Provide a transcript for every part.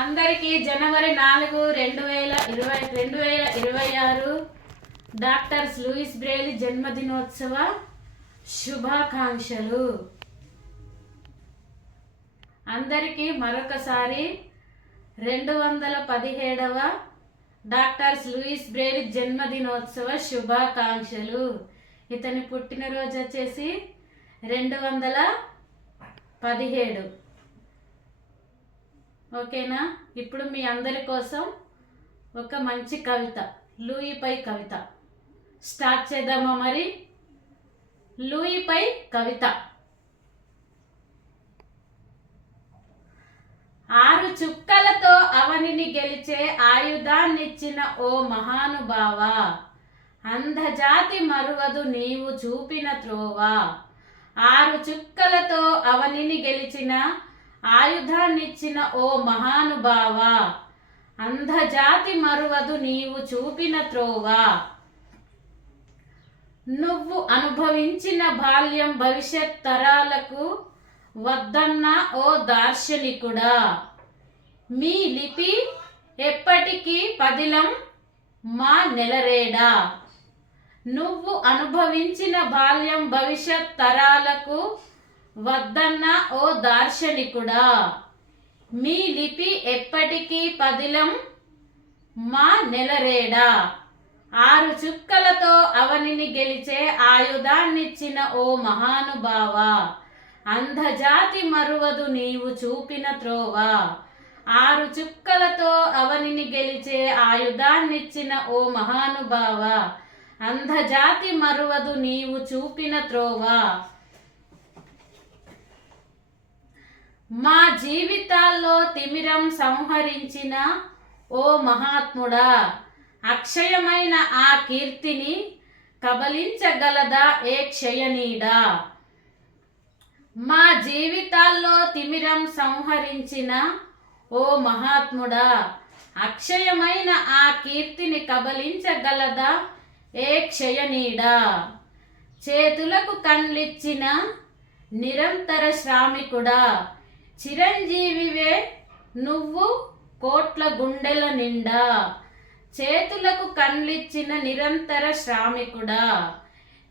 అందరికీ జనవరి 4, 2026 doctors Louis Braille జన్మదినోత్సవ శుభాకాంక్షలు. అందరికీ మరొకసారి 217వ డాక్టర్స్ లూయిస్ బ్రెయిలీ జన్మదినోత్సవ శుభాకాంక్షలు. ఇతని పుట్టినరోజు వచ్చేసి 217. ఓకేనా? ఇప్పుడు మీ అందరి కోసం ఒక మంచి కవిత, లూయిపై కవిత స్టార్ట్ చేద్దామా? మరి లూయిపై కవిత. 6 చుక్కలతో అవనిని గెలిచే ఆయుధాన్నిచ్చిన ఓ మహానుభావ, అంధజాతి మరువదు నీవు చూపిన త్రోవ. 6 చుక్కలతో అవనిని గెలిచిన ఆయుధాన్నిచ్చిన ఓ మహానుభావ, అంధజాతి మరువదు నీవు చూపిన త్రోవ. నువ్వు అనుభవించిన బాల్యం భవిష్యత్ తరాలకు వద్దన్న ఓ దార్శనికుడా, మీ లిపి ఎప్పటికీ పదిలం మా నెలరేడా. నువ్వు అనుభవించిన బాల్యం భవిష్యత్ తరాలకు వద్దన్న ఓ దార్శనికుడా, మీ లిపి ఎప్పటికీ పదిలం మా నెలరేడా. 6 చుక్కలతో అవనిని గెలిచే ఆయుధాన్నిచ్చిన ఓ మహానుభావ, అంధజాతి మరువదు నీవు చూపిన త్రోవ. 6 చుక్కలతో అవనిని గెలిచే ఆయుధాన్నిచ్చిన ఓ మహానుభావ, అంధజాతి మరువదు నీవు చూపిన త్రోవ. మా జీవితాల్లో తిమిరం సంహరించిన ఓ మహాత్ముడా, అక్షయమైన ఆ కీర్తిని కబలించగలదా ఏ క్షయనీడా. మా జీవితాల్లో తిమిరం సంహరించిన ఓ మహాత్ముడా, అక్షయమైన ఆ కీర్తిని కబలించగలదా ఏ క్షయనీడా. చేతులకు కళ్ళిచ్చిన నిరంతర శ్రామికుడా, చిరంజీవివే నువ్వు కోట్ల గుండెల నిండా. చేతులకు కళ్ళిచ్చిన నిరంతర శ్రామికుడా,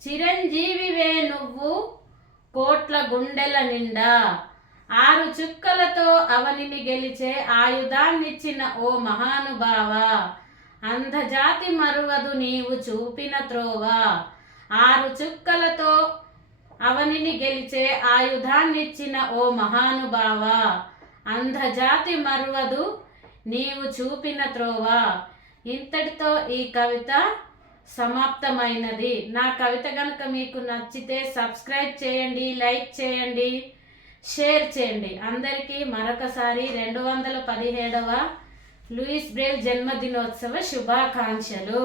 చిరంజీవివే నువ్వు కోట్ల గుండెల నిండా. 6 చుక్కలతో అవనిని గెలిచే ఆయుధాన్నిచ్చిన ఓ మహానుభావ, అంధజాతి మరువదు నీవు చూపిన త్రోవ. 6 చుక్కలతో అవనిని గెలిచే ఆయుధాన్నిచ్చిన ఓ మహానుభావ, అంధజాతి మరువదు నీవు చూపిన త్రోవ. ఇంతటితో ఈ కవిత సమాప్తమైనది. నా కవిత కనుక మీకు నచ్చితే సబ్స్క్రైబ్ చేయండి, లైక్ చేయండి, షేర్ చేయండి. అందరికీ మరొకసారి 217వ లూయిస్ బ్రెయిలీ జన్మదినోత్సవ శుభాకాంక్షలు.